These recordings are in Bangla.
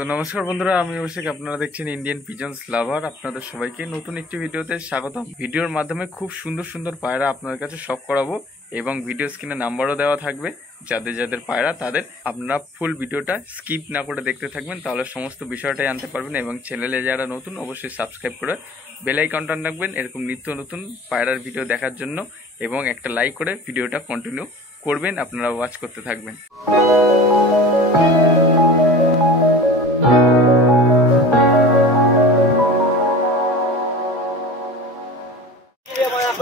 তো নমস্কার বন্ধুরা, আমি অভিষেক। আপনারা দেখছেন ইন্ডিয়ান পিজন্স লাভার। আপনাদের সবাইকে নতুন একটি ভিডিওতে স্বাগতম। ভিডিওর মাধ্যমে খুব সুন্দর সুন্দর পায়রা আপনাদের কাছে শখ করাবো এবং ভিডিও স্ক্রিনে নাম্বারও দেওয়া থাকবে। যাদের যাদের পায়রা তাদের আপনারা ফুল ভিডিওটা স্কিপ না করে দেখতে থাকবেন, তাহলে সমস্ত বিষয়টাই জানতে পারবেন। এবং চ্যানেলে যারা নতুন অবশ্যই সাবস্ক্রাইব করে বেল আইকনটা রাখবেন এরকম নিত্য নতুন পায়রার ভিডিও দেখার জন্য, এবং একটা লাইক করে ভিডিওটা কন্টিনিউ করবেন, আপনারা ওয়াচ করতে থাকবেন।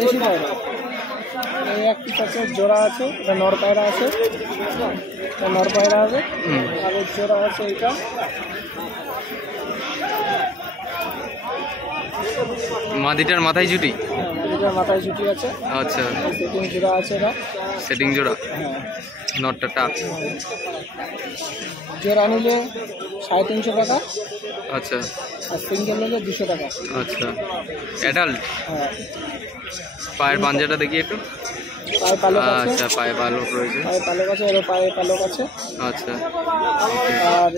দেশি পায়রা এই এক পিস আছে, জোড়া আছে, এটা নর পায়রা আছে, এটা নর পায়রা আছে, আর এর জোড়া আছে এটা। মাদিটার মাথায় জুটি, মাদিটার মাথায় জুটি আছে। আচ্ছা, সেটিং জোড়া আছে, এটা সেটিং জোড়া। হ্যাঁ, নটটা টাক। জোড়া নিলে 350 টাকা, আচ্ছা আর সিঙ্গেল নিলে 200 টাকা। আচ্ছা, অ্যাডাল্ট। হ্যাঁ, পায়ের পাঞ্জাটা দেখি একটু। পায়ে পালক আছে। আচ্ছা, পায়ে পালক রয়েছে। পায়ে পালক আছে, এর পায়ে পালক আছে। আচ্ছা, আর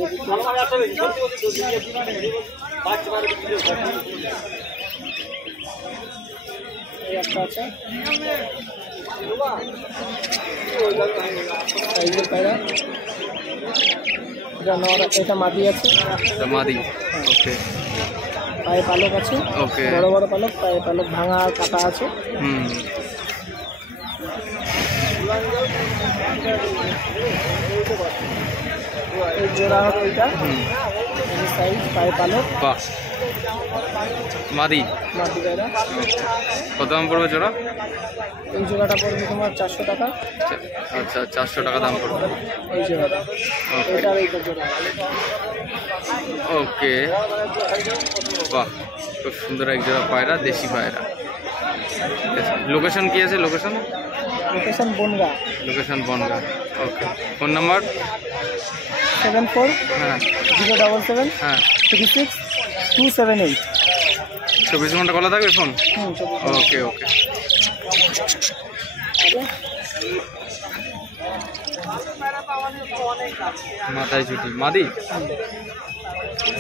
এই একটা আছে, সাইজের পায়রা। এটা নর, এটা মাদি আছে। এটা মাদি। ওকে পায়ে পালক আছে, ওকে। বড় বড় পালক, পায়ে পালক ভাঙা আর কাটা আছে। হুম, এই জোড়া হবে এটা, সাইজ, পায়ে পালক, বাহ, মাদি। মাটি পায়রা। কত দাম পড়বে জোড়া? এই জোড়াটা পড়বে তোমার 400 টাকা। আচ্ছা, 400 টাকা দাম পড়বে। এই জোড়াটা, এটার এইটা জোড়া। ওকে, বাহ, খুব সুন্দর এক জোড়া পায়রা, দেশি পায়রা। লোকেশন কি আছে? লোকেশন বনগা। লোকেশন বনগা। ওকে, ফোন নাম্বার? 74 হ্যাঁ 077 হ্যাঁ 36 278। 24 ঘন্টা খোলা থাকবে ফোন? হুম, ওকে ওকে। মাথায় ছুটি, মাদি,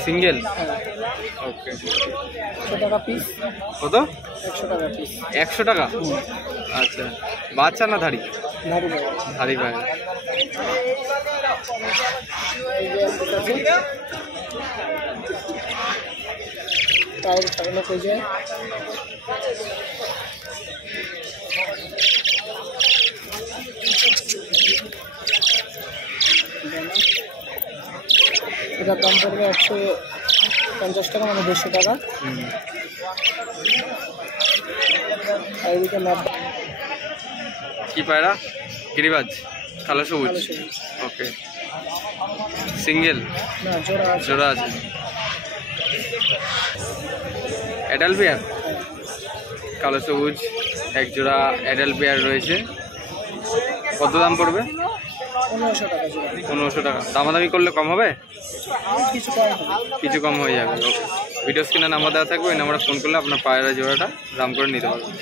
সিঙ্গেল। ওকে, 100 টাকা পিস। কত? 100 টাকা পিস। 100 টাকা? আচ্ছা, বাচ্চা না ধাড়ি? নারী পায়রা। ধাড়ি পায়রা। এই যে একটা আছে, পায়ের পালক হয়ে যায়। এটার দাম পড়বে 150 টাকা, মানে 150 টাকা। আর এদিকে কি পায়রা? গিরিবাজ, কালো সবুজ। ওকে, সিঙ্গেল? না, জোড়া আছে। জোড়া আছে। অ্যাডাল্ট পেয়ার, কালো সবুজ এক জোড়া অ্যাডাল্ট পেয়ার রয়েছে। কত দাম পড়বে? 1500 টাকা জোড়া। 1500 টাকা। দামাদামি করলে কম হবে? কিছু কম হবে। কিছু কম হয়ে যাবে। ওকে, ভিডিও স্ক্রিনে নাম্বার দেওয়া থাকবে, ওই নাম্বারে ফোন করলে আপনার পায়রা জোড়াটা দাম করে নিতে পারবেন।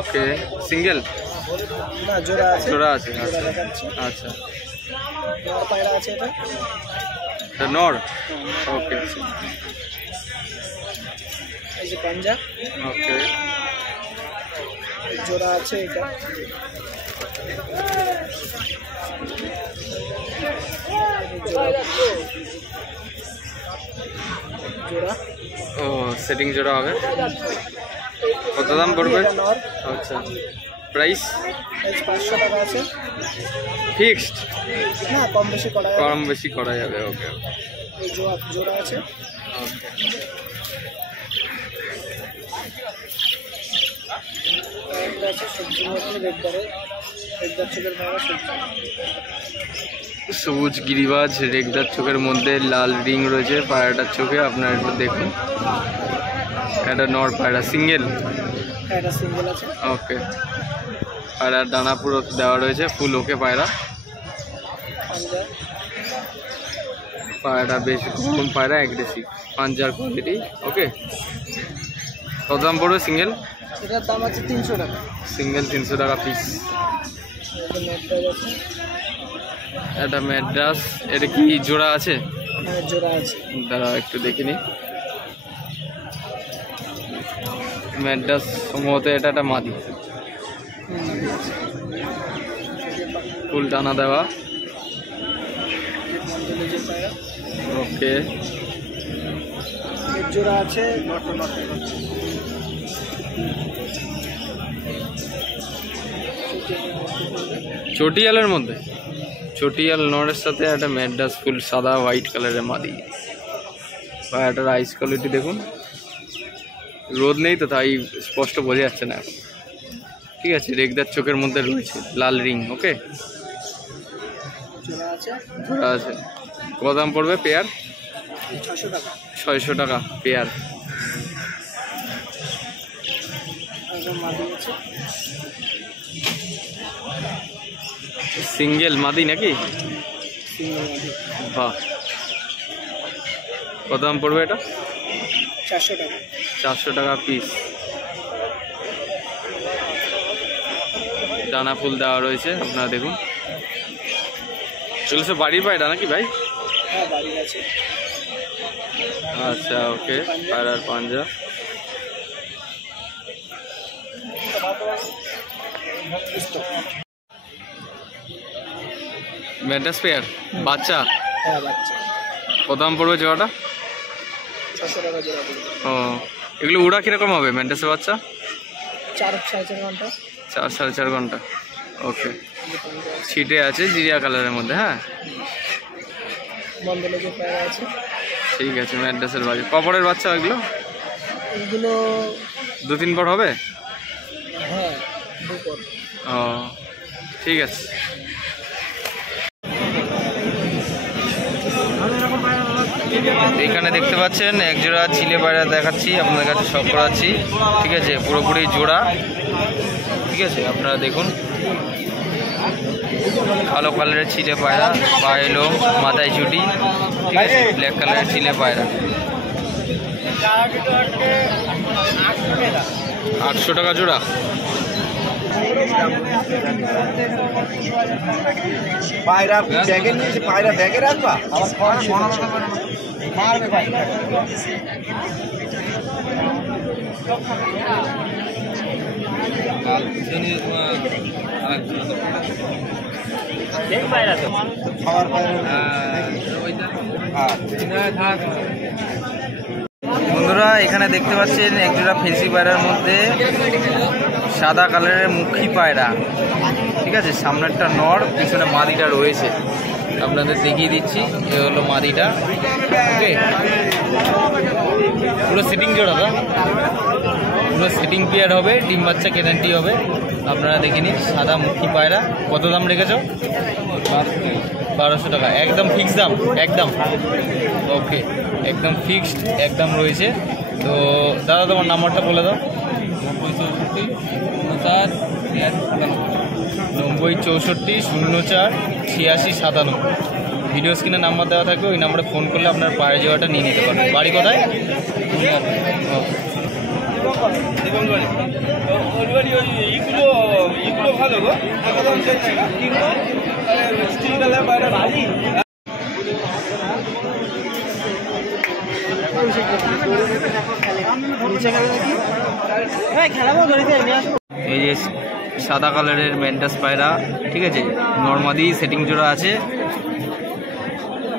ওকে, সিঙ্গেল? না, জোড়া আছে। জোড়া আছে। জোড়া দেখাচ্ছি। আচ্ছা, নর পায়রা আছে এটা। এটা নর। ওকে এই যে পাঞ্জা, ওকে, জোড়া আছে এটা। জোড়া, ও সেটিং জোড়া হবে। কত দাম পড়বে? এটা নর। আচ্ছা, প্রাইস? 500 টাকা আছে। ফিক্সড? না, কম বেশি করা যাবে। কম বেশি করা যাবে। ওকে এই জোড়া আছে। ওকে, একটা আছে সবজির মধ্যে, রেডদার চোখের পায়রা, সবজি। সবুজ গিরিবাজ, রেগদার চোখের মধ্যে লাল রিং রয়েছে পায়রাটার চোখে, আপনারা একটু দেখুন। এটা নর পায়রা, সিঙ্গেল? এটা সিঙ্গেল আছে। ওকে, পায়রার ডানা পুরো দেওয়া রয়েছে, ফুল ওকে পায়রা। পাঞ্জা, পায়রা বেশ গরম পায়রা, অ্যাগ্রেসিভ, পাঞ্জার কোয়ালিটি। ওকে, কত দাম পড়বে সিঙ্গেল? এটার দাম আছে 300 টাকা। সিঙ্গেল 300 টাকা পিস। এটা ম্যাড্রাস, এটা কি জোড়া আছে? হ্যাঁ জোড়া আছে। দাঁড়া একটু দেখিনি। ম্যাড্রাস সম্ভবত এটা একটা মাদি, ফুল টানা দেওয়া। ওকে, জোড়া আছে। চটিয়ালের মধ্যে, চটিয়াল নরের সাথে একটা ম্যাড্রাস ফুল সাদা হোয়াইট কালারের মাদি। পায়রাটার আইস কোয়ালিটি দেখুন, রোদ নেই তো তাই স্পষ্ট বোঝা যাচ্ছে না এখন। ঠিক আছে, রেগদার চোখের মধ্যে রয়েছে লাল রিং। ওকে, জোড়া আছে। কত দাম পড়বে পেয়ার? 600 টাকা। 600 টাকা পেয়ার। সিঙ্গেল মাদি নাকি? বাহ, কত দাম পড়বে এটা? 400 টাকা। 400 টাকা পিস। ডানা ফুল দেওয়া রয়েছে, আপনারা দেখুন। এগুলো সব বাড়ির পায়রা নাকি ভাই? হ্যাঁ বাড়ির আছে। আচ্ছা, ওকে, পায়রার পাঞ্জা। ম্যাড্রাস পেয়ার বাচ্চা। হ্যাঁ বাচ্চা। কত দাম পড়বে জোড়াটা? 600 টাকা জোড়া পড়বে। ও, এগুলো উড়া কিরকম হবে ম্যাড্রাসের বাচ্চা? 4-4.5 ঘন্টা। 4-4.5 ঘন্টা। ওকে, ছিটে আছে জিরিয়া কালারের মধ্যে। হ্যাঁ, বন্ধলেজের পায়রা আছে। ঠিক আছে, ম্যাড্রাসের বাচ্চা। কপরের বাচ্চা এগুলো? এগুলো 2-3 পর হবে? হ্যাঁ 2 পর। ও, ঠিক আছে। এখানে দেখতে পাচ্ছেন এক জোড়া চিলে পায়রা দেখাচ্ছি আপনাদের কাছে, সব করাচ্ছি। ঠিক আছে, পুরোপুরি জোড়া। ঠিক আছে, আপনারা দেখুন, কালো কালারের চিলে পায়রা, পায়ে লোম, মাথায় চুটি। ঠিক আছে, ব্ল্যাক কালারের চিলে পায়রা। 800 টাকা জোড়া। পায়রা ব্যাগে নিয়েছে, পায়রা ব্যাগে রাখবা মারবে ভাই। বন্ধুরা এখানে দেখতে পাচ্ছেন একজোড়া ফেন্সি পায়রার মধ্যে সাদা কালারের মুখী পায়রা। ঠিক আছে, সামনেরটা নর, পিছনে মাদিটা রয়েছে, আপনাদের দেখিয়ে দিচ্ছি। এ হলো মাদিটা। ওকে, পুরো সিটিং জোড়া, পুরো সিটিং পেয়ার হবে, ডিম বাচ্চা গ্যারান্টি হবে। আপনারা দেখে নিন, সাদা মুখী পায়রা। কত দাম রেখেছো? 1200 টাকা। একদম ফিক্সড দাম? একদম ওকে, একদম ফিক্সড একদম রয়েছে। তো দাদা তোমার নাম্বারটা বলে দাও। 9064 04 86 97। ভিডিও স্ক্রিনে নাম্বার দেওয়া থাকবে, ওই নাম্বারে ফোন করলে আপনার পায়ের যাওয়াটা নিয়ে নিতে পারবেন। বাড়ি কোথায়? এই যে সাদা কালারের ম্যান্টাস পায়রা। ঠিক আছে, নর্মাদি সেটিং জোড়া আছে।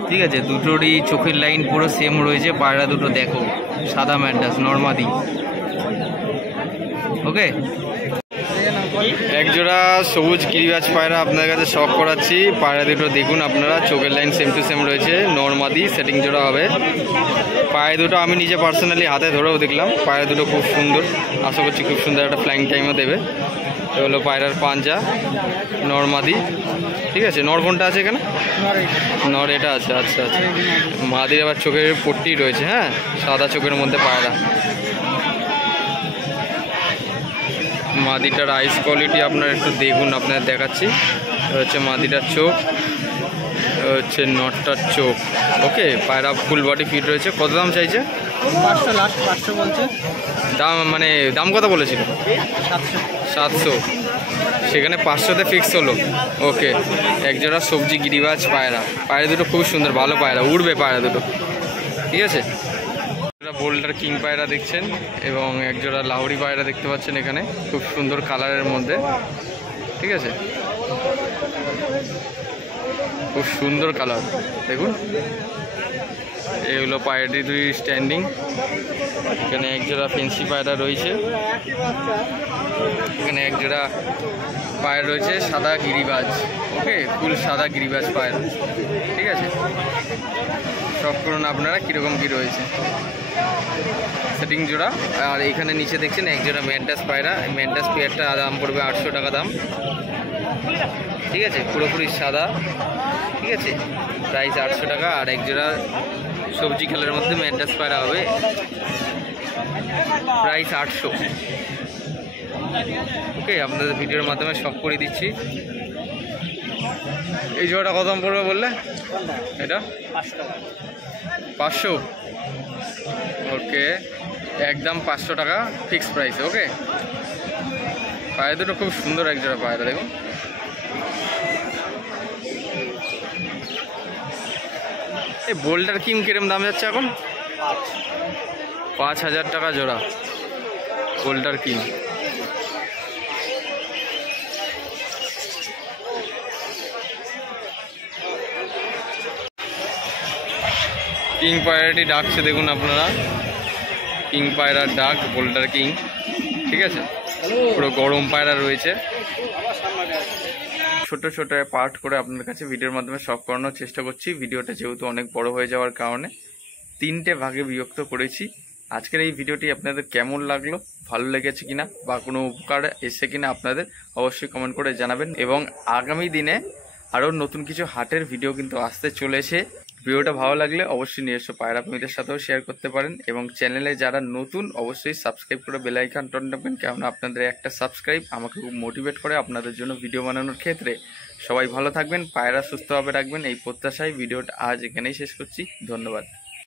ঠিক আছে, দুটোরই চোখের লাইন পুরো সেম রয়েছে। পায়রা দুটো দেখো, সাদা ম্যান্টাস নর্মাদি। ওকে, একজোড়া সবুজ গিরিবাজ পায়রা আপনার কাছে শখ করাচ্ছি। পায়রা দুটো দেখুন আপনারা, চোখের লাইন সেম টু সেম রয়েছে, নর্মাদি সেটিং জোড়া হবে। পায়ে দুটো আমি নিজে পার্সোনালি হাতে ধরেও দেখলাম, পায়রা দুটো খুব সুন্দর। আশা করছি খুব সুন্দর একটা ফ্লাইং টাইমও দেবে। এ হলো পায়রার পাঞ্জা, নর্মাদি। ঠিক আছে, নর কোনটা আছে এখানে? নর এটা আছে। আচ্ছা আচ্ছা, মাদির আবার চোখের পট্টি রয়েছে। হ্যাঁ, সাদা চোখের মধ্যে পায়রা। মাদিটার আইস কোয়ালিটি আপনারা একটু দেখুন, আপনাদের দেখাচ্ছি। হচ্ছে মাদিটার চোখ, হচ্ছে নটটার চোখ। ওকে, পায়রা ফুল বডি ফিট রয়েছে। কত দাম চাইছে? 500 লাস্ট 500 বলছে। দাম মানে দাম কত বলেছিল? 700। সেখানে 500তে ফিক্স হলো। ওকে, একজোড়া সবজি গিরিবাজ পায়রা। পায়রা দুটো খুব সুন্দর, ভালো পায়রা, উড়বে পায়রা দুটো। ঠিক আছে, বোল্ডার কিং পায়রা দেখছেন এবং একজোড়া লাহোরি পায়রা দেখতে পাচ্ছেন এখানে, খুব সুন্দর কালারের মধ্যে। ঠিক আছে, খুব সুন্দর কালার দেখুন। এই হলো পায়রাটি দুই স্ট্যান্ডিং। এখানে একজোড়া ফেন্সি পায়রা রয়েছে, এখানে একজোড়া পায়রা রয়েছে সাদা গিরিবাজ। ওকে, ফুল সাদা গিরিবাজ পায়রা। ঠিক আছে, সব করুন আপনারা কীরকম কী রয়েছে সেটিং জোড়া। আর এখানে নিচে দেখছেন একজোড়া ম্যান্টাস পায়রা। ম্যান্টাস পেয়ারটা দাম পড়বে 800 টাকা দাম। ঠিক আছে, পুরোপুরি সাদা। ঠিক আছে, প্রাইস 800 টাকা। আর একজোড়া সবজি খেলার মধ্যে ম্যান্টাস পায়রা হবে, প্রাইস 800। ওকে, আপনাদের ভিডিওর মাধ্যমে সব করে দিচ্ছি। এই জোড়াটা কত দাম পড়বে বললে? এটা 500। ওকে, একদম 500 টাকা ফিক্স প্রাইসে। ওকে, পায়রা দুটো খুব সুন্দর একজোড়া পায়রা দেখুন। এই বোল্ডার কিং কিরম দাম যাচ্ছে এখন? 5000 টাকা জোড়া বোল্ডার কিং। কিং পায়রাটি ডাকছে দেখুন আপনারা, কিং পায়রার ডাক, বোল্ডার কিং। ঠিক আছে, পুরো গরম পায়রা রয়েছে। ছোট ছোট পার্ট করে আপনার কাছে ভিডিওর মাধ্যমে সব করানোর চেষ্টা করছি। ভিডিওটা যেহেতু অনেক বড় হয়ে যাওয়ার কারণে 3টে ভাগে বিভক্ত করেছি। আজকের এই ভিডিওটি আপনাদের কেমন লাগলো, ভালো লেগেছে কিনা বা কোনো উপকার এসে কিনা আপনাদের অবশ্যই কমেন্ট করে জানাবেন। এবং আগামী দিনে আরও নতুন কিছু হাটের ভিডিও কিন্তু আসতে চলেছে। ভিডিওটা ভালো লাগলে অবশ্যই নিজস্ব পায়রা প্রেমীদের সাথেও শেয়ার করতে পারেন এবং চ্যানেলে যারা নতুন অবশ্যই সাবস্ক্রাইব করে বেল আইকন টন রাখবেন, কেননা আপনাদের একটা সাবস্ক্রাইব আমাকে খুব মোটিভেট করে আপনাদের জন্য ভিডিও বানানোর ক্ষেত্রে। সবাই ভালো থাকবেন, পায়রা সুস্থভাবে রাখবেন, এই প্রত্যাশায় ভিডিওটা আজ এখানেই শেষ করছি। ধন্যবাদ।